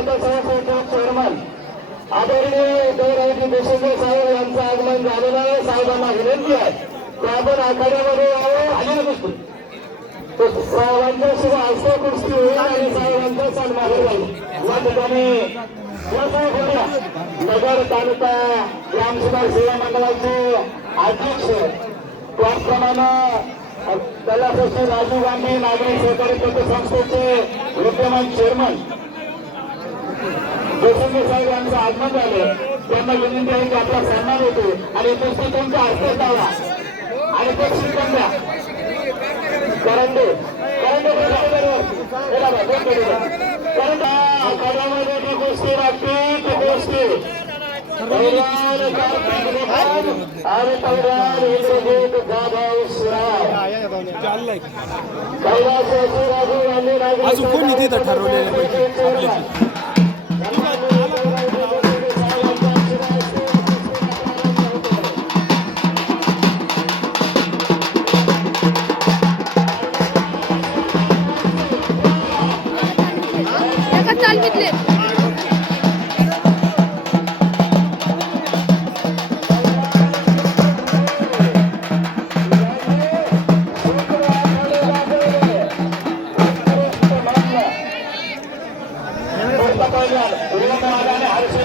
Chairman आदरणीय उदयरावजी देशमुख साहेब यांचं आगमन झालेलं आहे. साहेबांना विनंती आहे की आपण आखाड्यामध्ये यावं आणि साहेबांच्या शिवाय होईल आणि साहेबांचा सन्मान होईल या ठिकाणी नगर तालुका ग्रामसभा सेवा मंडळाचे अध्यक्ष त्याचप्रमाणे कलासची राजीव गांधी नागरी सहकारी पतसंस्थेचे विद्यमान चेअरमन गोसंगे साहेब यांचं आगमन झालं. त्यांना विनंती आहे की आपला सन्मान होतो आणि कुस्ती तुमचा हस्ते द्यावा आणि ते शिक्षण द्या. करंडे करंडे बोला बा, कारण आखाड्यामध्ये ती कुस्ती लागते ती गोष्टी. पैलवान कार्तिक आणि पैलवान इंद्रजित जाधव यांनी नागरिक अजून कोणी तिथं ठरवलेलं पैकी चालवीतले चला